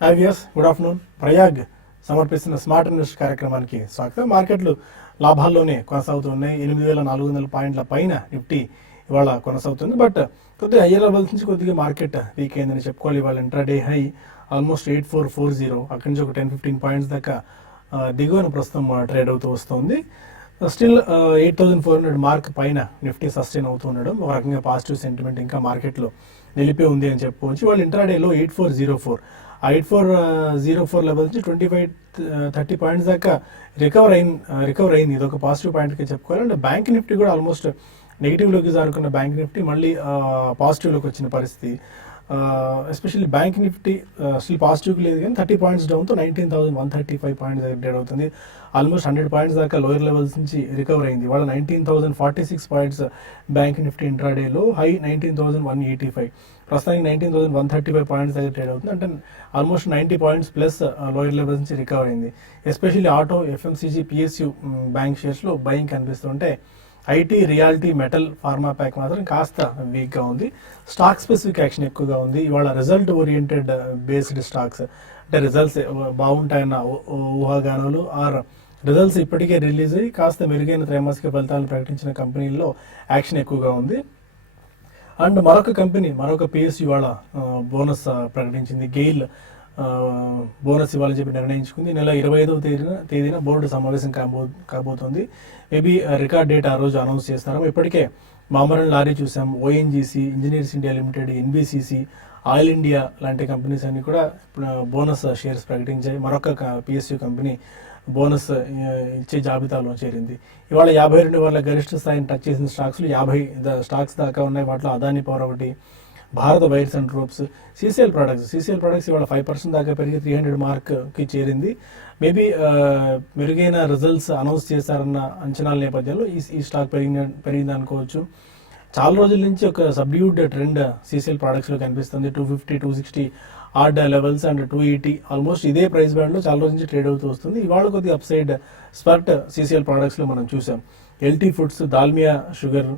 హావియర్స్ good afternoon. Prayag సమర్పిస్తున్న smart invest కార్యక్రమానికి స్వాగతం. మార్కెట్లు లాభాల్లోనే కొనసాగుతున్నాయి. 8,400 పాయింట్ల పైన నిఫ్టీ ఇవాళ కొనసాగుతుంది. బట్ కొద్దిగా హయ్యర్ లెవెల్స్ నుంచి కొద్దిగా మార్కెట్ వీక్ అయిందని చెప్పుకోవాలి. ఇవాళ ఇంట్రాడే హై ఆల్మోస్ట్ 8440, అక్కడి నుంచి ఒక 10-15 పాయింట్స్ దాకా దిగువన ప్రస్తుతం ట్రేడ్ అవుతూ వస్తుంది. స్టిల్ 8,400 మార్క్ పైన నిఫ్టీ సస్టైన్ అవుతూ ఉండడం ఒక రకంగా పాజిటివ్ సెంటిమెంట్ ఇంకా మార్కెట్లో నిలిపి ఉంది అని చెప్పుకోవచ్చు. వాళ్ళు ఇంట్రాడేలో 8404 లెవెల్ నుంచి 25-30 పాయింట్స్ దాకా రికవర్ అయింది. ఇది ఒక పాజిటివ్ పాయింట్కి చెప్పుకోవాలి. అండ్ బ్యాంక్ నిఫ్టీ కూడా ఆల్మోస్ట్ నెగిటివ్లోకి జారుకున్న బ్యాంక్ నిఫ్టీ మళ్ళీ పాజిటివ్లోకి వచ్చిన పరిస్థితి. ఎస్పెషల్లీ బ్యాంక్ నిఫ్టీ స్టిల్ పాజిటివ్కి లేదు కానీ 30 పాయింట్స్ డౌన్తో 19,135 పాయింట్స్ ట్రేడ్ అవుతుంది. ఆల్మోస్ట్ 100 పాయింట్స్ దాకా లోయర్ లెవెల్స్ నుంచి రికవర్ అయింది. వాళ్ళ 19,046 పాయింట్స్ బ్యాంక్ నిఫ్టీ ఇంట్రాడేలో, హై 19,185. ప్రస్తుతానికి 19,135 పాయింట్స్ దగ్గర ట్రేడ్ అవుతుంది. అంటే almost 90 points plus lower levels నుంచి రికవర్ అయింది. Especially auto, FMCG, PSU bank షేర్స్లో buying కనిపిస్తుంటే IT, reality, metal, pharma pack మాత్రం కాస్త వీక్గా ఉంది. స్టాక్ స్పెసిఫిక్ యాక్షన్ ఎక్కువగా ఉంది. ఇవాళ రిజల్ట్ ఓరియంటెడ్ బేస్డ్ స్టాక్స్, అంటే రిజల్ట్స్ బాగుంటాయన్న ఊహాగానాలు ఆర్ రిజల్ట్స్ ఇప్పటికే రిలీజ్ అయ్యి కాస్త మెరుగైన త్రైమాసిక ఫలితాలను ప్రకటించిన కంపెనీల్లో యాక్షన్ ఎక్కువగా ఉంది. అండ్ మరొక పిఎస్యూ ఇవాళ బోనస్ ప్రకటించింది. గెయిల్ బోనస్ ఇవ్వాలని చెప్పి నిర్ణయించుకుంది. నెల 25వ తేదీన బోర్డు సమావేశం కాబోతుంది. మేబీ రికార్డ్ డేట్ ఆ రోజు అనౌన్స్ చేస్తారు. ఇప్పటికే మామరన్ లారీ చూసాం, ONGC, engineers India limited, NBCC, oil India లాంటి కంపెనీస్ అన్ని కూడా బోనస్ షేర్స్ ప్రకటించాయి. మరొక పిఎస్యూ కంపెనీ బోనస్ ఇచ్చే జాబితాలో చేరింది. ఇవాళ 52 వల్ల గరిష్ట స్థాయిని టచ్ చేసిన స్టాక్స్లు 50 స్టాక్స్ దాకా ఉన్నాయి. వాటిలో అదాని పవర్ ఒకటి, Bharat wires and ropes, CCL products ఇవాళ 5% దాకా పెరిగి 300 మార్క్కి చేరింది. మేబీ మెరుగైన రిజల్ట్స్ అనౌన్స్ చేశారన్న అంచనాల నేపథ్యంలో ఈ స్టాక్ పెరిగింది అనుకోవచ్చు. చాలా రోజుల నుంచి ఒక సబ్డ్యూడ్ ట్రెండ్ సిసిఎల్ ప్రొడక్ట్స్లో కనిపిస్తుంది. 250, 260 ఆర్డ్ లెవెల్స్ అండ్ 280 ఆల్మోస్ట్ ఇదే ప్రైస్ బ్యాండ్లో చాలా రోజుల నుంచి ట్రేడ్ అవుతూ వస్తుంది. ఇవాళ కొద్దిగా అప్సైడ్ స్పర్ట్ సిసిఎల్ ప్రొడక్ట్స్లో మనం చూసాం. LT foods, Dalmia sugar,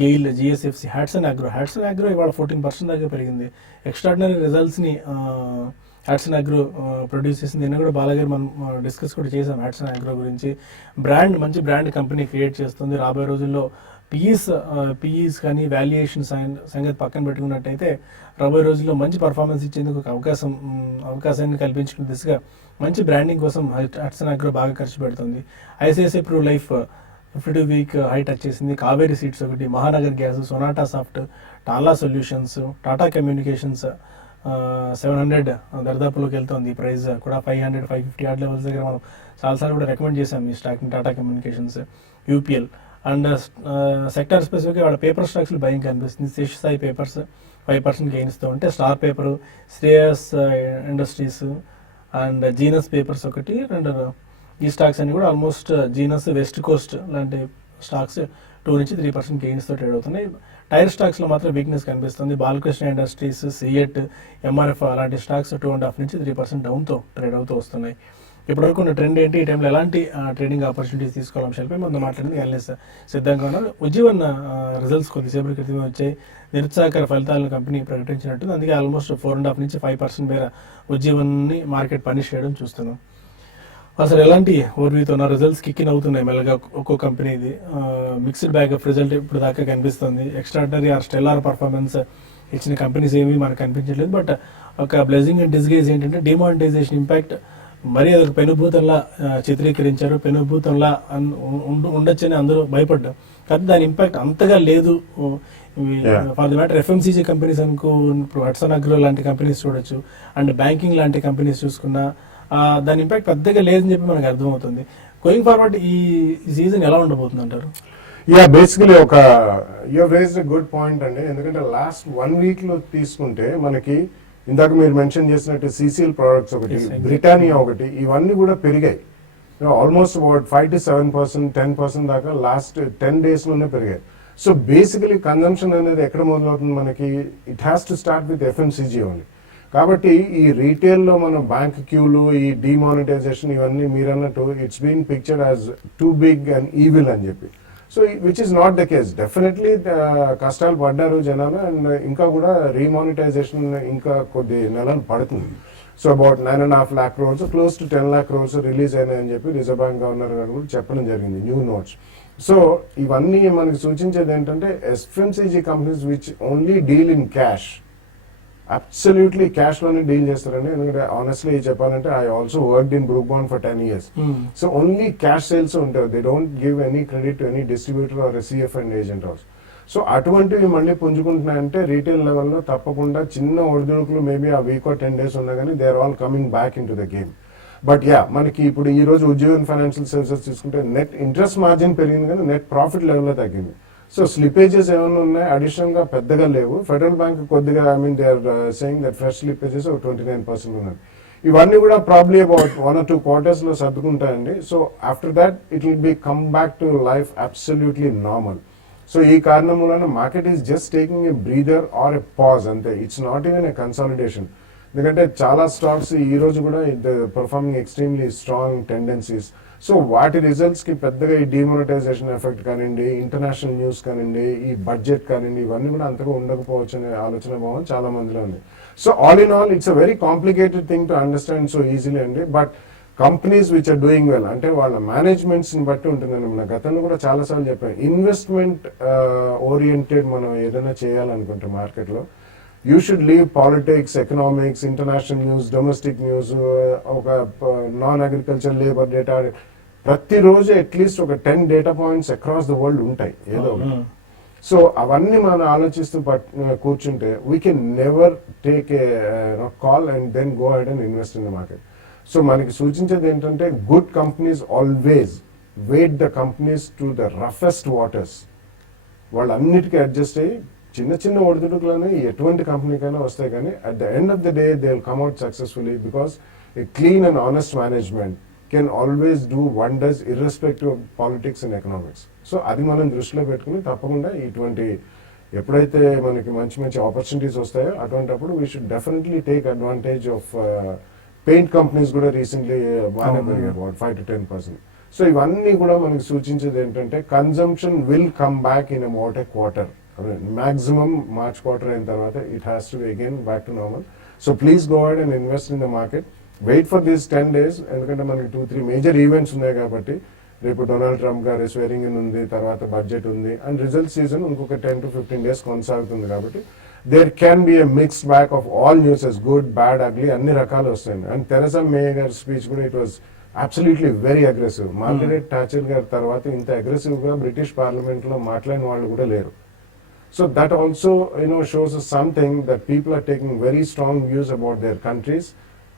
GAIL, GSFC, Hatsun agro ఇవాళ 14% దాకా పెరిగింది. ఎక్స్ట్రాడినరీ రిజల్ట్స్ని హ్యాట్సన్ అగ్రో ప్రొడ్యూస్ చేసింది. నిన్న కూడా బాలగారు మనం డిస్కస్ కూడా చేసాం హ్యాట్సన్ అగ్రో గురించి. మంచి బ్రాండ్ కంపెనీ క్రియేట్ చేస్తుంది. రాబోయే రోజుల్లో పీఈస్ కానీ వాల్యుయేషన్ సంగతి పక్కన పెట్టుకున్నట్టయితే రాబోయే రోజుల్లో మంచి పర్ఫార్మెన్స్ ఇచ్చేందుకు ఒక అవకాశాన్ని కల్పించుకునే దిశగా మంచి బ్రాండింగ్ కోసం హ్యాట్సన్ అగ్రో బాగా ఖర్చు పెడుతుంది. ICICI Pru life 52 week high touch చేసింది. కావేరీ సీడ్స్ ఒకటి, Mahanagar gas, Sonata soft, Tanla solutions, Tata communications 700 దరిదాపులోకి వెళ్తుంది. ఈ ప్రైస్ కూడా 500-550 ఆర్డ్ లెవెల్స్ దగ్గర మనం చాలాసార్లు కూడా రికమెండ్ చేసాం ఈ స్టాక్ని. Tata communications, UPL. And sector స్పెసిఫిక్గా వాళ్ళ పేపర్ స్టాక్స్లో బయింగ్ కనిపిస్తుంది. శేష్ సాయి పేపర్స్ 5% గెయిన్స్తో ఉంటే, star paper, Shreyas industries and genus papers ఒకటి. అండ్ ఈ స్టాక్స్ అన్ని కూడా ఆల్మోస్ట్ జీనస్, వెస్ట్ కోస్ట్ లాంటి స్టాక్స్ 2-3% గెయిన్స్తో ట్రేడ్ అవుతున్నాయి. టైర్ స్టాక్స్లో మాత్రం వీక్నెస్ కనిపిస్తుంది. బాలకృష్ణ ఇండస్ట్రీస్, సిఎట్, ఎంఆర్ఎఫ్ అలాంటి స్టాక్స్ 2.5-3% డౌన్తో ట్రేడ్ అవుతూ వస్తున్నాయి. ఇప్పటివరకు ఉన్న ట్రెండ్ ఏంటి, ఈ టైంలో ఎలాంటి ట్రేడింగ్ ఆపర్చునిటీస్ తీసుకోవాలని అంశాలపై మనం మాట్లాడింది అనలిస్ట్ సిద్ధంగా ఉన్నారు. ఉజ్జీవన్ రిజల్ట్స్ కొద్దిసేపటి క్రితమే వచ్చాయి. నిరుత్సాహకర ఫలితాలను కంపెనీ ప్రకటించినట్టుంది. అందుకే ఆల్మోస్ట్ 4.5-5% మేర ఉజ్జీవన్ని మార్కెట్ పనిష్ చేయడం చూస్తున్నాం. అసలు ఎలాంటి ఓవర్వ్యూతో ఉన్న రిజల్ట్స్ కిక్కిన్ అవుతున్నాయి మెల్లగా ఒక్కో కంపెనీది. మిక్స్డ్ బ్యాగ్ ఆఫ్ రిజల్ట్ ఇప్పుడు దాకా కనిపిస్తుంది. ఎక్స్ట్రాడినరీ ఆర్ స్టెల్లార్ పర్ఫార్మెన్స్ ఇచ్చిన కంపెనీస్ ఏమీ మనకు కనిపించట్లేదు. బట్ ఒక బ్లెజింగ్ అండ్ డిస్గైజ్ ఏంటంటే డిమానిటైజేషన్ ఇంపాక్ట్ మరీ అదొక పెనుభూతంలా చిత్రీకరించారు. పెనుభూతంలా ఉండొచ్చని అందరూ భయపడ్డారు. కానీ దాని ఇంపాక్ట్ అంతగా లేదు. For the matter FMCG companies అనుకో, ఇప్పుడు హట్సన్ అగ్రో లాంటి కంపెనీస్ చూడొచ్చు, అండ్ బ్యాంకింగ్ లాంటి కంపెనీస్ చూసుకున్నా దాని ఇంపాక్ట్ పెద్దగా లేదని చెప్పి మనకు అర్థమవుతుంది. గోయింగ్ ఫార్వర్డ్ ఈ సీజన్ ఎలా ఉండబోతుంది అంటారు? Basically you raised a good point అండి. ఎందుకంటే లాస్ట్ 1 వీక్ లో తీసుకుంటే మనకి ఇందాక మీరు మెన్షన్ చేసినట్టు సిసిఎల్ ప్రొడక్ట్స్ ఒకటి, బ్రిటానియా ఒకటి, ఇవన్నీ కూడా పెరిగాయి. ఆల్మోస్ట్ అబౌట్ 5-7%, 10% దాకా లాస్ట్ 10 days లోనే పెరిగాయి. సో బేసికలీ కన్జంప్షన్ అనేది ఎక్కడ మొదలవుతుంది మనకి? It has to start with FMCG only. కాబట్టి ఈ రీటైల్లో మన బ్యాంక్ క్యూలు, ఈ డిమానిటైజేషన్ ఇవన్నీ మీరు అన్నట్టు it's been pictured as too big and evil అని చెప్పి. So which is not the case. Definitely కష్టాలు పడ్డారు జనాలు, అండ్ ఇంకా కూడా రీమానిటైజేషన్ ఇంకా కొద్ది నెలలు పడుతుంది. So about 9.5 lakh crores, close to 10 lakh crores release అయినాయని చెప్పి రిజర్వ్ బ్యాంక్ గవర్నర్ గారు కూడా చెప్పడం జరిగింది, న్యూ నోట్స్. సో ఇవన్నీ మనకి సూచించేది ఏంటంటే FMCG companies which only deal in cash, absolutely cash లోనే డీల్ చేస్తారండి. ఎందుకంటే ఆనెస్ట్లీ చెప్పాలంటే I also worked in Brooke Bond for 10 years. So only cash sales ఉంటాయి. They don't give any credit to any distributor or CF and agent house. So అటువంటివి మళ్ళీ పుంజుకుంటున్నాయంటే retail లెవెల్లో తప్పకుండా చిన్న ఒడిదుడుకులు మేబీ ఆ వీక్ ఆర్ 10 days ఉన్నా కానీ they are all coming back into the game. But yeah, మనకి ఇప్పుడు ఈ రోజు ఉజ్జీవన్ ఫైనాన్షియల్ సర్వీసెస్ తీసుకుంటే నెట్ ఇంట్రెస్ట్ మార్జిన్ పెరిగింది కానీ నెట్ ప్రాఫిట్ లెవెల్లో తగ్గింది. సో స్లిపేజెస్ ఏమైనా ఉన్నాయి అడిషనల్ గా పెద్దగా లేవు. ఫెడరల్ బ్యాంక్ కొద్దిగా I mean they are saying that fresh slippages 29% ఉన్నాయి. ఇవన్నీ కూడా ప్రాబ్లీ అబౌట్ 1 or 2 quarters లో సర్దుకుంటాయండి. So after that it will become back to life absolutely normal. So ఈ కారణం వలన market is just taking a breather or a pause అంతే. It's not even a consolidation. ఎందుకంటే చాలా stocks ఈ రోజు కూడా performing extremely strong tendencies. So వాటి రిజల్ట్స్ కి పెద్దగా ఈ డిమానిటైజేషన్ ఎఫెక్ట్ కానివ్వండి, ఇంటర్నేషనల్ న్యూస్ కానివ్వండి, ఈ బడ్జెట్ కానివ్వండి, ఇవన్నీ కూడా అంతగా ఉండకపోవచ్చు అనే ఆలోచన భావం చాలా మందిలో ఉంది. So all in all it's a very complicated thing to understand so easily అండి. But companies which are doing well అంటే వాళ్ళ మేనేజ్మెంట్స్ ని బట్టి ఉంటుందండి. మన గతంలో కూడా చాలాసార్లు చెప్పాను, ఇన్వెస్ట్మెంట్ ఓరియంటెడ్ మనం ఏదైనా చేయాలనుకుంటే మార్కెట్లో you should leave politics, economics, international news, domestic news, ఒక నాన్ అగ్రికల్చర్ లేబర్ డేటా, ప్రతిరోజు అట్లీస్ట్ ఒక 10 data points across the world ఉంటాయి ఏదో ఒకటి. సో అవన్నీ మనం ఆలోచిస్తూ కూర్చుంటే we can never take a call and then go ahead and invest in the market. So మనకి సూచించేది ఏంటంటే good companies always wait the companies to the roughest waters. వాళ్ళన్నిటికీ అడ్జస్ట్ అయ్యి చిన్న చిన్న ఒడిదుడుకులని ఎటువంటి కంపెనీకైనా వస్తాయి, కానీ at the end of the day they will come out successfully because A clean and honest management can always do wonders irrespective of politics and economics. So అది మనం దృష్టిలో పెట్టుకుని తప్పకుండా ఇటువంటి ఎప్పుడైతే మనకి మంచి మంచి ఆపర్చునిటీస్ వస్తాయో అటువంటిప్పుడు we should definitely take advantage of paint companies కూడా రీసెంట్లీ బాగానే పెరిగాయి, అబౌట్ 5 to 10%. సో ఇవన్నీ కూడా మనకి సూచించేది ఏంటంటే consumption will come back in about a quarter. Maximum March quarter అయిన తర్వాత it has to be again back to normal. So please go ahead and invest in the market. Wait for this 10 days, ఎందుకంటే మనకి 2-3 major events ఉన్నాయి కాబట్టి. రేపు Donald Trump గారి స్వేరింగ్ in ఉంది, తర్వాత బడ్జెట్ ఉంది, అండ్ రిజల్ట్ సీజన్ ఇంకొక 10 to 15 days కొనసాగుతుంది కాబట్టి there can be a mixed bag of all newses, good, bad, ugly, అన్ని రకాలు వస్తాయి. అండ్ తెరెసా మే గారి స్పీచ్ కూడా it was absolutely very aggressive. Margaret Thatcher గారి తర్వాత ఇంత అగ్రెసివ్ గా బ్రిటిష్ పార్లమెంట్ లో మాట్లాడిన వాళ్ళు కూడా లేరు. So that also shows us something that people are taking very strong views about their countries,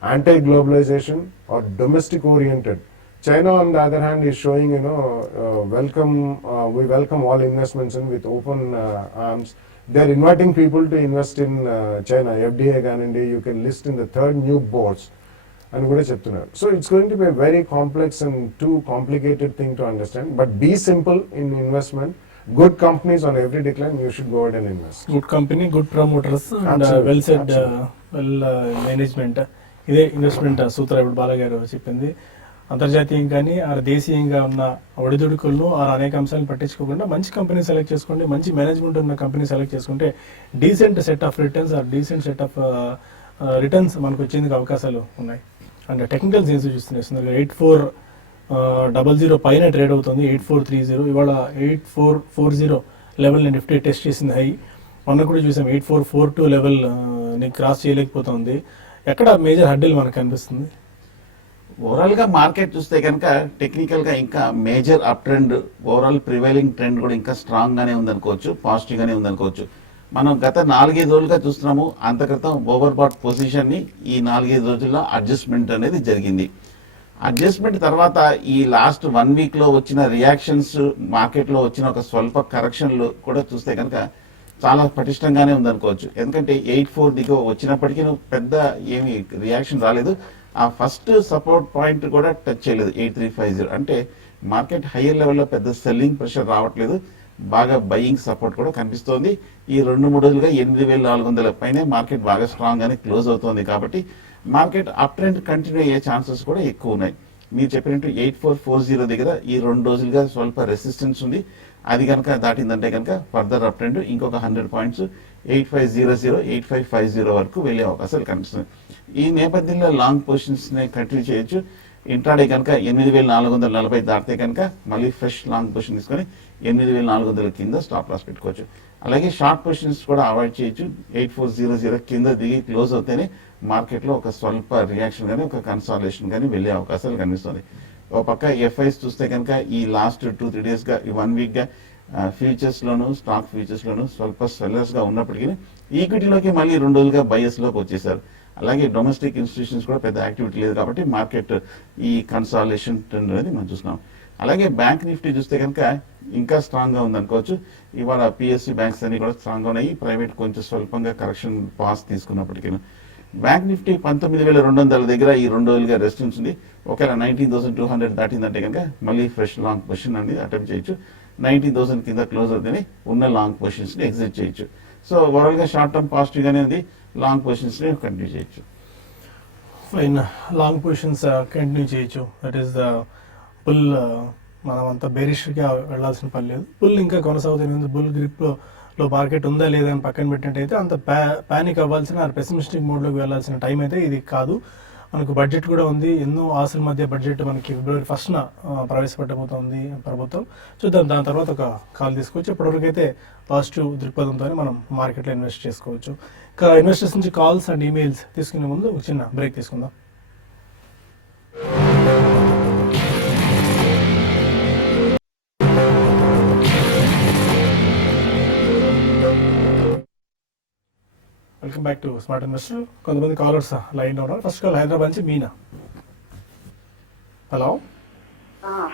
anti-globalization or domestic oriented. China on the other hand is showing we welcome all investments in with open arms. They are inviting people to invest in China. FDA ganandi, you can list in the 3rd new boards and kuda cheptunnaru. So it's going to be a very complex and too complicated thing to understand, but be simple in investment. Good companies on every decline, you should go ahead and invest. Good company, good promoters, and well said, management. ఇదే investment సూత్రం ఇప్పుడు బాలగారు చెప్పింది. అంతర్జాతీయంగా కానీ దేశీయంగా ఉన్న ఒడిదుడుకులను అనేక అంశాలను పట్టించుకోకుండా మంచి కంపెనీ సెలెక్ట్ చేసుకోండి, మంచి మేనేజ్మెంట్ ఉన్న కంపెనీ సెలెక్ట్ చేసుకుంటే decent set of returns or decent set of returns మనకు వచ్చేందుకు అవకాశాలు ఉన్నాయి. అండ్ టెక్నికల్స్ ఏం సూచిస్తున్నాయి, 8400 పైన ట్రేడ్ అవుతుంది, 8430, ఇవాళ 8440 లెవెల్ని నిఫ్టీ టెస్ట్ చేసింది హై. మొన్న కూడా చూసాం 8442 లెవెల్ ని క్రాస్ చేయలేకపోతుంది. ఎక్కడ మేజర్ హడ్డిల్ మనకు కనిపిస్తుంది? ఓవరాల్ గా మార్కెట్ చూస్తే కనుక టెక్నికల్ గా ఇంకా major up trend, overall prevailing trend కూడా ఇంకా స్ట్రాంగ్ గానే ఉందనుకోవచ్చు, పాజిటివ్ గానే ఉందనుకోవచ్చు. మనం గత 4-5 రోజులుగా చూస్తున్నాము, అంత క్రితం ఓవర్ బాట్ పొజిషన్ ని ఈ 4-5 రోజుల్లో అడ్జస్ట్మెంట్ అనేది జరిగింది. అడ్జస్ట్మెంట్ తర్వాత ఈ లాస్ట్ 1 week లో వచ్చిన రియాక్షన్స్, మార్కెట్ లో వచ్చిన ఒక స్వల్ప కరెక్షన్లు కూడా చూస్తే కనుక చాలా పటిష్టంగానే ఉందనుకోవచ్చు. ఎందుకంటే 84 దిగో వచ్చినప్పటికీ పెద్ద ఏమి రియాక్షన్ రాలేదు. ఆ ఫస్ట్ సపోర్ట్ పాయింట్ కూడా టచ్ చేయలేదు 8350. అంటే మార్కెట్ హయ్యర్ లెవెల్లో పెద్ద సెల్లింగ్ ప్రెషర్ రావట్లేదు, బాగా బయింగ్ సపోర్ట్ కూడా కనిపిస్తోంది. ఈ 2-3 రోజులుగా 8400 పైనే మార్కెట్ బాగా స్ట్రాంగ్ గానే క్లోజ్ అవుతోంది. కాబట్టి మార్కెట్ అప్ ట్రెండ్ కంటిన్యూ అయ్యే ఛాన్సెస్ కూడా ఎక్కువ ఉన్నాయి. మీరు చెప్పినట్టు 8440 దగ్గర ఈ 2 రోజులుగా స్వల్ప రెసిస్టెన్స్ ఉంది. అది కనుక దాటిందంటే కనుక ఫర్దర్ అప్ ట్రెండ్ ఇంకొక 100 పాయింట్స్ 8500 8550 వరకు వెళ్ళే అవకాశాలు కనిపిస్తుంది. ఈ నేపథ్యంలో లాంగ్ పొజిషన్స్ ని కంటిన్యూ చేయొచ్చు. ఇంట్రాడే కనుక 8440 దాటితే కనుక మళ్ళీ ఫ్రెష్ లాంగ్ పొజిషన్ తీసుకొని 8400 కింద స్టాప్ లాస్ పెట్టుకోవచ్చు. అలాగే షార్ట్ పొజిషన్స్ కూడా అవాయిడ్ చేయొచ్చు. 8400 కింద దిగి క్లోజ్ అవుతేనే మార్కెట్లో ఒక స్వల్ప రియాక్షన్ కానీ ఒక కన్సాలేషన్ కానీ వెళ్ళే అవకాశాలు కనిపిస్తుంది. ఒక పక్క ఎఫ్ఐస్ చూస్తే కనుక ఈ లాస్ట్ 2-3 days గా ఈ 1 week గా ఫ్యూచర్స్ లోను స్టాక్ ఫ్యూచర్స్ లోను స్వల్ప సెల్లర్స్ గా ఉన్నప్పటికీ ఈక్విటీలోకి మళ్ళీ 2 రోజులుగా బయర్స్ లోకి వచ్చేసారు. అలాగే డొమెస్టిక్ ఇన్స్టిట్యూషన్స్ కూడా పెద్ద యాక్టివిటీ లేదు కాబట్టి మార్కెట్ ఈ కన్సాలేషన్ ట్రెండ్ అనేది మనం చూస్తున్నాం. అలాగే బ్యాంక్ నిఫ్టీ చూస్తే కనుక ఇంకా స్ట్రాంగ్ గా ఉందనుకోవచ్చు. ఇవాళ పిఎస్సి బ్యాంక్స్ అన్ని కూడా స్ట్రాంగ్ గా ఉన్నాయి. ప్రైవేట్ కొంచెం స్వల్పంగా కరెక్షన్ పాస్ తీసుకున్నప్పటికీ బ్యాంక్ నిఫ్టీ 19,200 దగ్గర ఈ 2 రోజులుగా రెస్ట్ ఉంటుంది. ఒకవేళ 19,200 దాటిందంటే కనుక మళ్ళీ ఫ్రెష్ లాంగ్ పొజిషన్ అనేది అటెంప్ట్ చేయొచ్చు. 19,000 కింద క్లోజ్ అవుతేనే ఉన్న లాంగ్ పొజిషన్స్ ని ఎగ్జిట్ చేయొచ్చు. సో ఓవరాల్ గా షార్ట్ టర్మ్ పాజిటివ్ గానే ఉంది. లాంగ్ పొజిషన్స్ ని కంటిన్యూ చేయొచ్చు. ఫైన్, లాంగ్ పొజిషన్స్ కంటిన్యూ చేయొచ్చు. That is the bull. మనం అంత బేరిష్గా వెళ్లాల్సిన పని లేదు. బుల్ ఇంకా కొనసాగుతుంది. బుల్ గ్రిప్ లో మార్కెట్ ఉందా లేదా అని పక్కన పెట్టినట్టయితే అంత పానిక్ అవ్వాల్సిన పెసిమిస్టిక్ మోడ్లోకి వెళ్లాల్సిన టైం అయితే ఇది కాదు. మనకు బడ్జెట్ కూడా ఉంది. ఎన్నో ఆశల మధ్య బడ్జెట్ మనకి February 1st ప్రవేశపెట్టబోతోంది ప్రభుత్వం. చూద్దాం, దాని తర్వాత ఒక కాల్ తీసుకోవచ్చు. ఇప్పటివరకు అయితే పాజిటివ్ దృక్పథంతో మనం మార్కెట్లో ఇన్వెస్ట్ చేసుకోవచ్చు. ఇంకా ఇన్వెస్టర్స్ నుంచి కాల్స్ అండ్ ఈమెయిల్స్ తీసుకునే ముందు ఒక చిన్న బ్రేక్ తీసుకుందాం. Welcome back to smart investor. కొంతమంది కాలర్స్ లైన్ ఉన్నారు. ఫస్ట్ కాల్ హైదరాబాద్ నుంచి మీనా. హలో.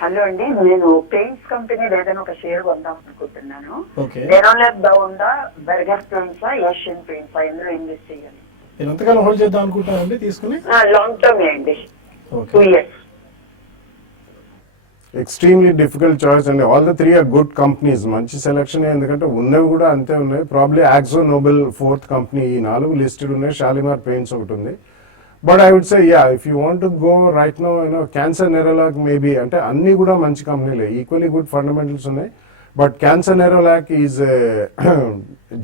హలో అండి, నేను పెయింట్స్ కంపెనీ ఏదైనా ఒక షేర్ కొందాం అనుకుంటున్నాను. ఓకే. నెరోలాక్ బాగుందా, బర్గర్ పెయింట్సా, ఏషియన్ పెయింట్సా, ఎందులో ఇన్వెస్ట్ చేయాలి? నేను ఎంతకాలం హోల్డ్ చేద్దాం అనుకుంటున్నానండి తీసుకుని? లాంగ్ టర్మ్ అండి, okay. 2 years. Extremely difficult choice అండి. All the 3 are good companies. మంచి సెలక్షన్, ఎందుకంటే ఉన్నవి కూడా అంతే ఉన్నాయి. Probably acno Nobel 4th company, ఈ 4 లిస్టెడ్ ఉన్నాయి. షాలిమార్ పెయింట్స్ ఒకటి ఉంది. But I would say if you want to go right no Kansai Nerolac maybe, అంటే అన్ని కూడా మంచి కంపెనీలే, ఈక్వల్లీ గుడ్ ఫండమెంటల్స్ ఉన్నాయి. But Kansai Nerolac is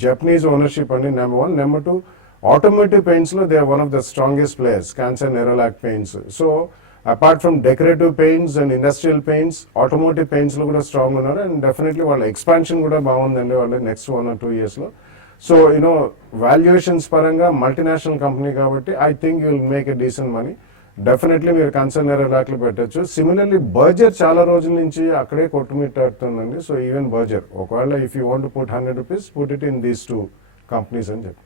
Japanese ownership అండి, నెంబర్ 1. నెంబర్ 2, ఆటోమోటివ్ పెయింట్స్ లో they are one of the strongest players, Kansai Nerolac paints. So apart from decorative paints and industrial paints, automotive paints లో కూడా strong ఉన్నారు. And definitely వాళ్ళ expansion కూడా బాగుందండి వాళ్ళ next 1 or 2 years లో. సో వాల్యుయేషన్స్ పరంగా మల్టీనేషనల్ కంపెనీ కాబట్టి I think you will make a decent money. Definitely మీరు కన్సర్న్ నెరోలాక్ లో పెట్టచ్చు. సిమిలర్లీ బర్జర్ చాలా రోజుల నుంచి అక్కడే కొట్టుమిట్టాడుతుందండి. సో ఈవెన్ బర్జర్, ఒకవేళ if you want to put ₹100, put it in these 2 companies అని చెప్పి.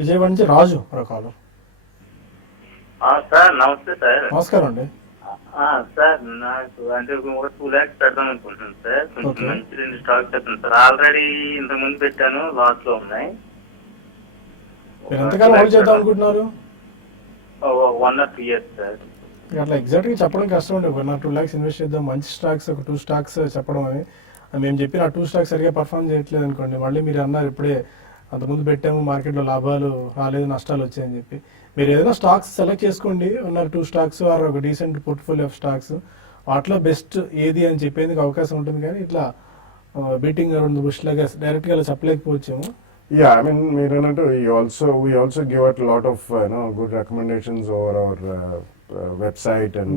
విజయవాడ నుంచి రాజు రకాలు. సార్ నమస్తే సార్. నమస్కారం అండి. సార్ నాకు అంటే ఒక 2 lakhs పెడదాం అనుకుంటున్నాను సార్. కొంచెం Okay. మంచి 2 స్టాక్స్ పెట్టాను సార్. ఆల్రెడీ ఇంతకు ముందు పెట్టాను, లాస్ లో ఉన్నాయి. మీరు ఎంతకాలం హోల్డ్ చేద్దాం అనుకుంటున్నారు? 1 or 2 years సార్. అట్లా ఎగ్జాక్ట్ గా చెప్పడం కష్టం అండి. 1 or 2 lakhs ఇన్వెస్ట్ చేద్దాం, మంచి స్టాక్స్ ఒక 2 stocks చెప్పడం అని. మేము చెప్పిన ఆ 2 stocks సరిగా పర్ఫామ్ చేయట్లేదు అనుకోండి, మళ్ళీ మీరు అన్నారు ఇప్పుడే అంతకుముందు పెట్టాము మార్కెట్లో లాభాలు రాలేదు, నష్టాలు వచ్చాయని చెప్పి. మీరు ఏదైనా స్టాక్స్ సెలెక్ట్ చేసుకోండి, 1 or 2 stocks ఆర్ ఒక డీసెంట్ పోర్ట్ఫోలియో ఆఫ్ స్టాక్స్. వాటిలో బెస్ట్ ఏది అని చెప్పేందుకు అవకాశం ఉంటుంది. కానీ ఇట్లా బీటింగ్ అరౌండ్ ది బుష్ లాగా డైరెక్ట్ గా అలా చెప్పలేకపోవచ్చాము. Yeah, I mean, we also give out a lot of good recommendations over our website and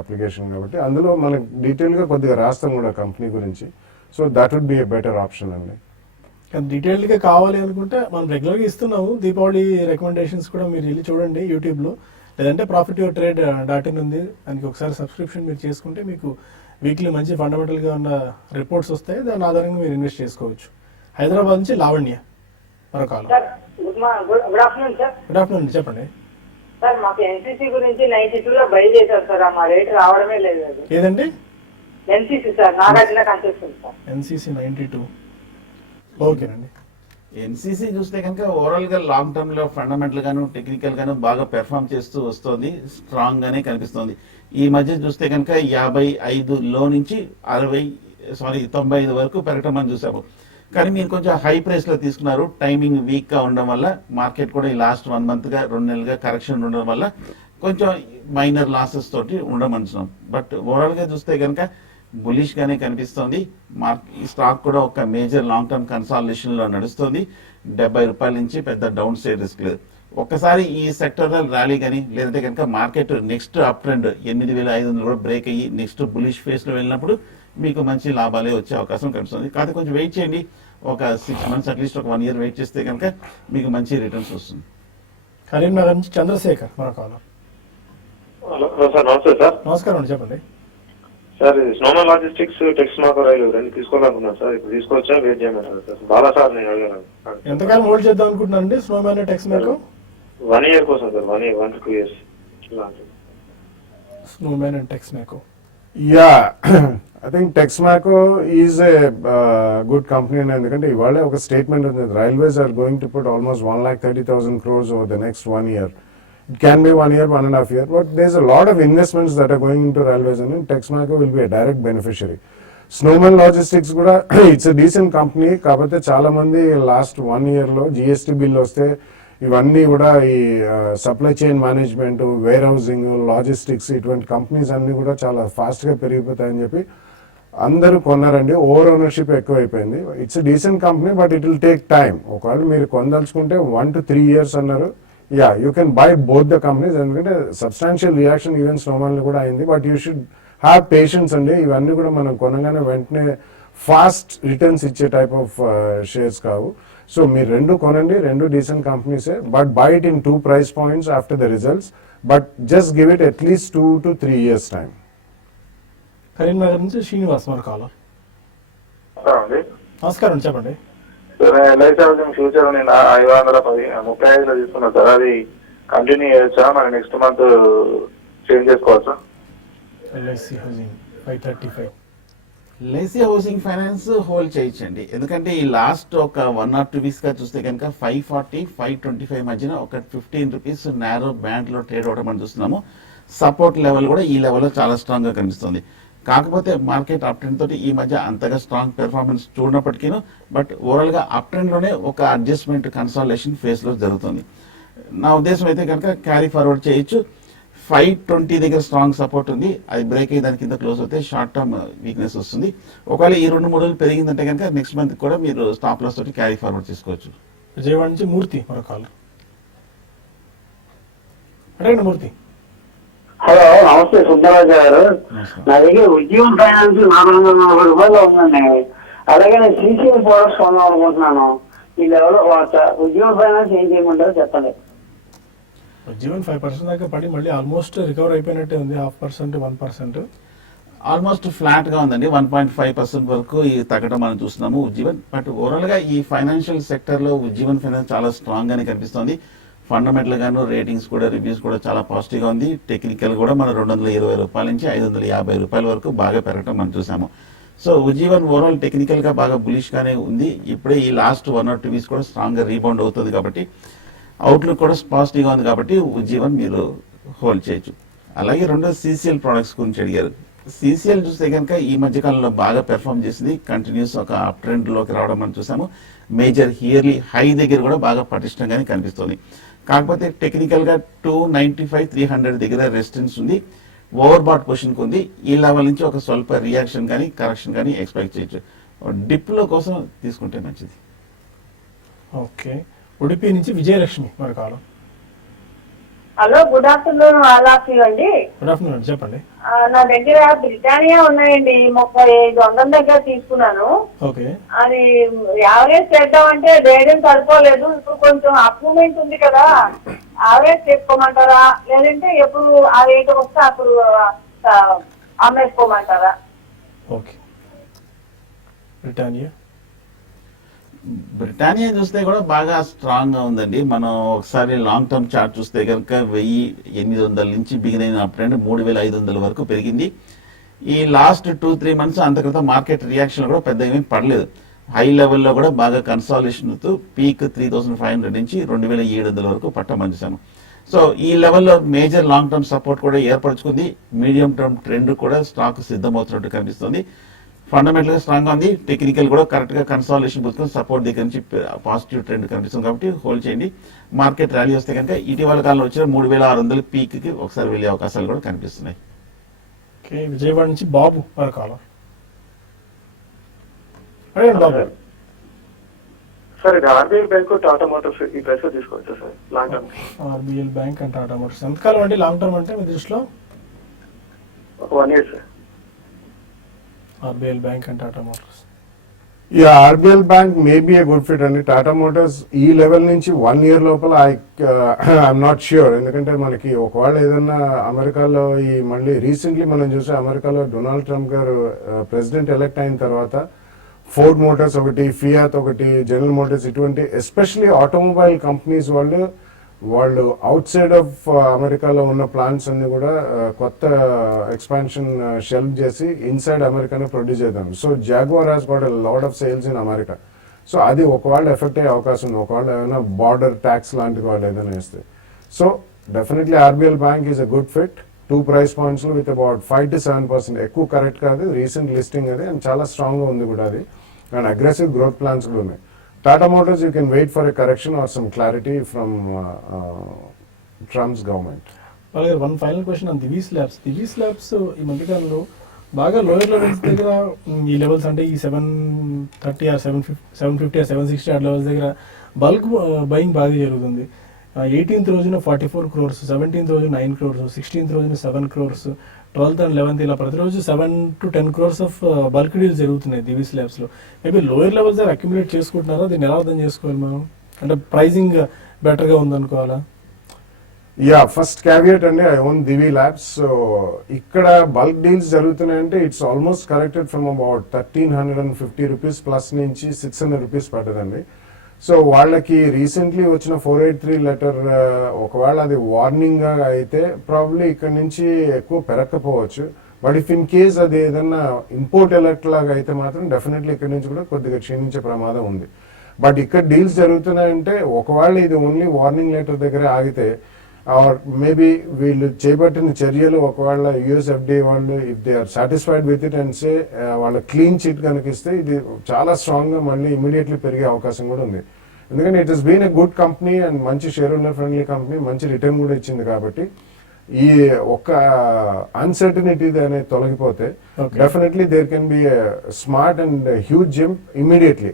application కాబట్టి అందులో మనకి డీటెయిల్ గా కొద్దిగా రాస్తాం కూడా కంపెనీ గురించి. So that would be a better option అండి. కానీ డీటెయిల్డ్ గా కావాలి అనుకుంటే మనం రెగ్యులర్ గా ఇస్తున్నాము. దీపావళి రికమెండేషన్స్ కూడా మీరు వెళ్ళి చూడండి యూట్యూబ్ లో, లేదంటే profityourtrade.in ఉంది, దానికి ఒకసారి సబ్స్క్రిప్షన్ మీరు చేసుకుంటే మీకు వీక్లీ మంచి ఫండమెంటల్ గా ఉన్న రిపోర్ట్స్ వస్తాయి. దాని ఆధారంగా మీరు ఇన్వెస్ట్ చేసుకోవచ్చు. హైదరాబాద్ నుంచి లావణ్య మరొకాలం. Sir good afternoon sir. Good afternoon, చెప్పండి. సార్ మాకు ఎన్సీసీ గురించి 92 లో బై చేశారు సార్, మా రేట్ రావడమే లేదు. అది ఏదండి? NCC sir, Nagarjuna construction sir. NCC 92. ఓకేనండి. ఎన్సీసీ చూస్తే కనుక ఓవరాల్ గా లాంగ్ టర్మ్ లో ఫండమెంటల్ గాను టెక్నికల్ గాను బాగా పెర్ఫామ్ చేస్తూ వస్తుంది, స్ట్రాంగ్ గానే కనిపిస్తుంది. ఈ మధ్య చూస్తే కనుక 55 లో నుంచి 95 వరకు పెరగటం మనం చూసాము. కానీ మీరు కొంచెం హై ప్రైస్ లో తీసుకున్నారు. టైమింగ్ వీక్ గా ఉండడం వల్ల మార్కెట్ కూడా ఈ లాస్ట్ 1 month గా 2 నెలలుగా కరెక్షన్ ఉండడం వల్ల కొంచెం మైనర్ లాసెస్ తోటి ఉండమనుకున్నాం. బట్ ఓవరాల్ గా చూస్తే కనుక బులిష్ గానే కనిపిస్తోంది. ఈ స్టాక్ కూడా ఒక మేజర్ లాంగ్ టర్మ్ కన్సాలిడేషన్ లో నడుస్తుంది. 70 రూపాయల నుంచి పెద్ద డౌన్ సైడ్ రిస్క్ లేదు. ఒక్కసారి ఈ సెక్టరల్ ర్యాలీ కానీ లేదంటే కనుక మార్కెట్ నెక్స్ట్ అప్ ట్రెండ్ 8500 కూడా బ్రేక్ అయ్యి నెక్స్ట్ బులిష్ ఫేస్ లో వెళ్ళినప్పుడు మీకు మంచి లాభాలే వచ్చే అవకాశం కనిపిస్తుంది. కాకపోతే కొంచెం వెయిట్ చేయండి, ఒక 6 మంత్స్ అట్లీస్ట్ ఒక 1 ఇయర్ వెయిట్ చేస్తే కనుక మీకు మంచి రిటర్న్స్ వస్తుంది. కరీంనగర్ నుంచి చంద్రశేఖర్ మరో కాలర్. హలో సార్, నమస్తే సార్. నమస్కారం అండి, చెప్పండి. సార్ ఇది స్నోమన్ లాజిస్టిక్స్ టెక్స్ మార్కో రైలు రెండు తీసుకోవాలనుకున్నాను సార్. ఇప్పుడు తీసుకోవచ్చా, వెయిట్ చేయమంటారు సార్? బాగా సార్ నేను అడిగాను. ఎంతకాలం హోల్డ్ చేద్దాం అనుకుంటున్నారండి స్నోమ్యాన్ టెక్స్ మేకో? 1 year కోసం sir, 1 to 2 years. Snowman and Texmaco. Yeah I think Texmaco is a good company అని, ఎందుకంటే ఇవాళ ఒక స్టేట్మెంట్ ఉంది, railways are going to put almost 1,30,000 crores over the next 1 year. It can be 1 year, 1.5 years, but there's a lot of investments that are going into railways, and Texmaco will be a direct beneficiary. Snowman Logistics కూడా it's a decent company. కాకపోతే చాలా మంది last 1 year లో GST bill వస్తే ఇవన్నీ కూడా ఈ supply chain management, warehousing, logistics ఇటువంటి కంపెనీస్ అన్ని కూడా చాలా ఫాస్ట్ గా పెరిగిపోతాయని చెప్పి అందరూ కొన్నారండి. ఓవర్ ఓనర్షిప్ ఎక్కువైపోయింది. It's a decent company, but it will take time. ఒకవేళ మీరు కొనదలుచుకుంటే 1 to 3 years అన్నారు. Yeah, you can buy both the companies, ఎందుకంటే సబ్స్టాన్షియల్ రియాక్షన్ ఈవెన్ స్నోమాన్ లో కూడా అయింది. But you should have patience అండి. ఇవన్నీ కూడా మనం కొనగానే వెంటనే ఫాస్ట్ రిటర్న్స్ ఇచ్చే టైప్ ఆఫ్ షేర్స్ కావు. సో మీరు రెండు కొనండి, రెండు డీసెంట్ కంపెనీసే, but buy it in 2 price points after the results, but just give it at least 2 to 3 years time. Karimnagar నుంచి శ్రీనివాస్ మరో కాలర్. నమస్కారం, చెప్పండి. ఎల్ఐసి హౌసింగ్ ఫ్యూచర్ నేను 535 తీసుకున్నా సార్. అది కంటిన్యూ చేయొచ్చా, మరి నెక్స్ట్ మంత్ చేంజ్ చేసుకోవచ్చా? LIC housing 535. LIC housing finance hold చేయించండి, ఎందుకంటే ఈ లాస్ట్ ఒక 1 or 2 weeks గా చూస్తే కనుక 540, 525 మధ్యన ఒక 15 రూపీస్ నేరో బ్యాండ్ లో ట్రేడ్ అవడం మనం చూస్తున్నాము. సపోర్ట్ లెవెల్ కూడా ఈ లెవెల్లో చాలా స్ట్రాంగ్ గా కనిపిస్తుంది. కాకపోతే మార్కెట్ అప్ ట్రెండ్ తోటి ఈ మధ్య అంతగా స్ట్రాంగ్ పెర్ఫార్మెన్స్ చూడనప్పటికీ, బట్ ఓవరాల్ గా అప్ ట్రెండ్ లోనే ఒక అడ్జస్ట్మెంట్ కన్సాలిడేషన్ ఫేస్ లో జరుగుతుంది. నా ఉద్దేశం అయితే కనుక క్యారీ ఫార్వర్డ్ చేయొచ్చు. 520 దగ్గర స్ట్రాంగ్ సపోర్ట్ ఉంది, అది బ్రేక్ అయ్యి దాని కింద క్లోజ్ అవుతే షార్ట్ టర్మ్ వీక్నెస్ వస్తుంది. ఒకవేళ ఈ 2-3 రోజులు పెరిగిందంటే కనుక నెక్స్ట్ మంత్ కూడా మీరు స్టాప్ లాస్ తోటి క్యారీ ఫార్వర్డ్ చేసుకోవచ్చు. విజయవాడ నుంచి మూర్తి మరో కాలర్. అడగండి మూర్తి. హలో, నమస్తే సుందరరాజు గారు. నా దగ్గర ఉద్యమం ఫైనాన్స్ 440 రూపాయలు ఉందండి. అలాగే నేను సిసిఎల్ ప్రొడక్ట్స్ కొందాం అనుకుంటున్నాను. ఈ లెవెల్ ఉద్యమం ఫైనాన్స్ ఏం చేయమంటారో చెప్పండి. జీవన్ 5% దాకా పడి మళ్ళీ ఆల్మోస్ట్ రికవర్ అయిపోయినట్టే ఉంది. 0.5%, 1%. ఆల్మోస్ట్ ఫ్లాట్ గా ఉందండి. 1.5% వరకు ఈ తగ్గడం మనం చూస్తున్నాము ఉజ్జీవన్. బట్ ఓవరాల్ గా ఈ ఫైనాన్షియల్ సెక్టర్ లో ఉజ్జీవన్ ఫైనాన్స్ చాలా స్ట్రాంగ్ గానే కనిపిస్తుంది. ఫండమెంటల్ గాను రేటింగ్స్ కూడా, రివ్యూస్ కూడా చాలా పాజిటివ్ గా ఉంది. టెక్నికల్ కూడా మనం 220 రూపాయల నుంచి 550 రూపాయల వరకు బాగా పెరగడం మనం చూసాము. సో ఉజ్జీవన్ ఓవరాల్ టెక్నికల్ గా బాగా బులిష్ గానే ఉంది. ఇప్పుడే ఈ లాస్ట్ 1 or 2 weeks కూడా స్ట్రాంగ్ గా రీబౌండ్ అవుతుంది కాబట్టి, అవుట్లుక్ కూడా పాజిటివ్ గా ఉంది కాబట్టి ఉజ్జీవన్ మీరు హోల్డ్ చేయొచ్చు. అలాగే రెండో సిసిఎల్ ప్రొడక్ట్స్ గురించి అడిగారు. సిసిఎల్ చూస్తే కనుక ఈ మధ్య కాలంలో బాగా పెర్ఫామ్ చేసింది. కంటిన్యూస్ ఒక అప్ ట్రెండ్ లోకి రావడం మనం చూసాము. మేజర్ ఇయర్లీ హై దగ్గర కూడా బాగా పటిష్టంగానే కనిపిస్తుంది. కాకపోతే టెక్నికల్ గా 295, 300 దగ్గర రెసిస్టెన్స్ ఉంది. ఓవర్ బాట్ పొజిషన్ ఉంది. ఈ లెవెల్ నుంచి ఒక స్వల్ప రియాక్షన్ కానీ కరెక్షన్ కానీ ఎక్స్పెక్ట్ చేయొచ్చు. డిప్ లో కోసం తీసుకుంటే మంచిది. ఓకే, ఉడిపి నుంచి విజయలక్ష్మి మరో caller. Hello, good afternoon. All of you అండి. గుడ్ ఆఫ్టర్నూన్, చెప్పండి. నా దగ్గర బ్రిటానియా ఉన్నాయండి. 3500 దగ్గర తీసుకున్నాను. ఓకే, అది యావరేజ్ చేద్దామంటే ధైర్యం సరిపోలేదు. ఇప్పుడు కొంచెం అప్రూవ్మెంట్ ఉంది కదా, యావరేజ్ చేసుకోమంటారా, లేదంటే ఎప్పుడు ఆ రేట్ వస్తే అప్పుడు అమ్మేసుకోమంటారా? ఓకే. బ్రిటానియా బ్రిటానియా చూస్తే కూడా బాగా స్ట్రాంగ్ గా ఉందండి. మనం ఒకసారి లాంగ్ టర్మ్ చార్ట్ చూస్తే కనుక 1800 నుంచి బిగిన్ అయిన అప్ ట్రెండ్ 3500 వరకు పెరిగింది. ఈ లాస్ట్ 2-3 months అంత క్రితం మార్కెట్ రియాక్షన్ కూడా పెద్ద ఏమీ పడలేదు. హై లెవెల్లో కూడా బాగా కన్సాలిడేషన్ అవుతూ పీక్ 3500 నుంచి 2700 వరకు పట్టమని చూసాము. సో ఈ లెవెల్లో మేజర్ లాంగ్ టర్మ్ సపోర్ట్ కూడా ఏర్పరచుకుంది. మీడియం టర్మ్ ట్రెండ్ కూడా స్టాక్ సిద్ధమవుతున్నట్టు కనిపిస్తుంది. ఫండమెంటల్ గా స్ట్రాంగ్ గా ఉంది. టెక్నికల్ కూడా కరెక్ట్ గా కన్సాలిడేషన్ పుచ్చుకొని సపోర్ట్ దగ్గర నుంచి పాజిటివ్ ట్రెండ్ కనిపిస్తుంది కాబట్టి హోల్డ్ చేయండి. మార్కెట్ ర్యాలీ వస్తే కనుక ఇటీవల కాలంలో వచ్చిన 3600 పీక్ కి ఒకసారి వెళ్లే అవకాశాలు కూడా కనిపిస్తున్నాయి. ఓకే, విజయవాడ నుంచి బాబు మరో కాలర్. అడగండి బాబు. సార్ ఇది ఆర్బీఐ బ్యాంక్ టాటా మోటార్స్ ఈ ప్రైస్ తీసుకోవచ్చు sir long term RBL bank and Tata Motors ఎంతకాలం అండి లాంగ్ టర్మ్ అంటే మీ దృష్టిలో? 1 year sir. RBL bank and Tata Motors. Yeah, RBL bank may be a good fit అండి. టాటా మోటార్స్ ఈ లెవెల్ నుంచి 1 year లోపల ఐఎమ్ నాట్ ష్యూర్. ఎందుకంటే మనకి ఒకవేళ ఏదన్నా అమెరికాలో ఈ మళ్ళీ రీసెంట్లీ మనం చూసే అమెరికాలో డొనాల్డ్ ట్రంప్ గారు ప్రెసిడెంట్ ఎలక్ట్ అయిన తర్వాత ఫోర్డ్ మోటార్స్ ఒకటి, ఫియాట్ ఒకటి, జనరల్ మోటార్స్ ఇటువంటి ఎస్పెషలీ ఆటోమొబైల్ కంపెనీస్ వాళ్ళు అవుట్ సైడ్ ఆఫ్ అమెరికాలో ఉన్న ప్లాంట్స్ అన్ని కూడా కొత్త ఎక్స్పాన్షన్ షెల్ఫ్ చేసి ఇన్సైడ్ అమెరికానే ప్రొడ్యూస్ చేద్దాం. So jaguar has got a lot of sales in America. So అది ఒకవేళ ఎఫెక్ట్ అయ్యే అవకాశం ఉంది, ఒకవేళ ఏమైనా బార్డర్ ట్యాక్స్ లాంటిది వాళ్ళు ఏదైనా వేస్తే. So definitely RBL bank is a good fit. 2 price points లో విత్ అబౌట్ 5 to 7%, ఎక్కువ కరెక్ట్ కాదు, రీసెంట్ లిస్టింగ్ అది అండ్ చాలా స్ట్రాంగ్ గా ఉంది కూడా అది, అండ్ అగ్రెసివ్ గ్రోత్ ప్లాన్స్ కూడా ఉన్నాయి. Tata Motors, you can wait for a correction or some clarity from Trump's government. అలాగే one final question on Divi's labs. Divi's labs ఈ మధ్యకాలంలో బాగా లోయర్ లెవెల్స్ దగ్గర ఈ లెవెల్స్ అంటే ఈ 730 ఆర్ 750 ఆర్ 760 ఆ లెవెల్స్ దగ్గర బల్క్ బయింగ్ బాగా జరుగుతుంది. 18th రోజున 44 crores, 17th రోజు 9 crores, 16th రోజున 7 crores, 12th and 11th ఇలా ప్రతిరోజు 7 to 10 crores of bulk deals జరుగుతున్నాయి దివీస్ ల్యాబ్స్ లో. మేబీ లోయర్ లెవెల్స్ దగ్గర అక్యుములేట్ చేసుకుంటున్నారా? దీన్ని ఎలా అర్థం చేసుకోవాలి మనం? అంటే ప్రైజింగ్ బెటర్ గా ఉందనుకోవాలా? యా, ఫస్ట్ క్యావియట్ అండి, I own Divi labs. So ఇక్కడ బల్క్ డీల్స్ జరుగుతున్నాయంటే it's almost corrected from about 1350 rupees plus నుంచి 600 rupees పడ్డదండి. సో వాళ్ళకి రీసెంట్లీ వచ్చిన 483 లెటర్ ఒకవేళ అది వార్నింగ్ గా అయితే ప్రాబ్లీ ఇక్కడ నుంచి ఎక్కువ పెరగకపోవచ్చు. బట్ ఇఫ్ ఇన్ కేస్ అది ఏదన్నా ఇంపోర్ట్ ఎలర్ట్ లాగా అయితే మాత్రం డెఫినెట్లీ ఇక్కడ నుంచి కూడా కొద్దిగా క్షీణించే ప్రమాదం ఉంది. బట్ ఇక్కడ డీల్స్ జరుగుతున్నాయంటే ఒకవేళ ఇది ఓన్లీ వార్నింగ్ లెటర్ దగ్గరే ఆగితే ఆర్ మేబీ వీళ్ళు చేపట్టిన చర్యలు ఒకవేళ యుఎస్ఎఫ్డిఏ వాళ్ళు if they are satisfied with it and say వాళ్ళ క్లీన్ చిట్ కనుక ఇస్తే ఇది చాలా స్ట్రాంగ్ గా మళ్ళీ ఇమీడియట్లీ పెరిగే అవకాశం కూడా ఉంది. ఎందుకంటే it has been a good company and మంచి షేర్ హోల్డర్ ఫ్రెండ్లీ కంపెనీ, మంచి రిటర్న్ కూడా ఇచ్చింది. కాబట్టి ఈ ఒక్క అన్సర్టనిటీ అనేది తొలగిపోతే definitely there can be smart and huge jump immediately.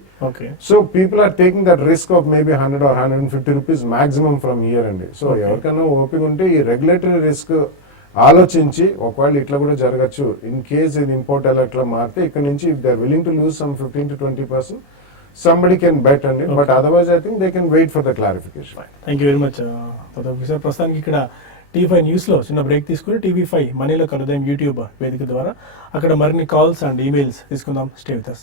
So people are taking that risk of maybe 100 or 150 rupees maximum from year అండి. సో ఎవరికైనా ఓపిక ఉంటే ఈ రెగ్యులేటరీ రిస్క్ ఆలోచించి ఒకవేళ ఇట్లా కూడా జరగచ్చు, ఇన్ కేస్ ఇది ఇంపోర్ట్ అలర్ట్ లా మారితే ఇక్కడ నుంచి if they are willing to lose some 15 to 20%, somebody can bet on it, but otherwise I think they can wait for the clarification. Thank you very much. ప్రస్తుతానికి ఇక్కడ TV5 news లో చిన్న break తీసుకుని TV5 మనీలో కలుద్దాం YouTube వేదిక ద్వారా. అక్కడ మరిన్ని కాల్స్ అండ్ ఈమెయిల్స్ తీసుకుందాం. Stay with us.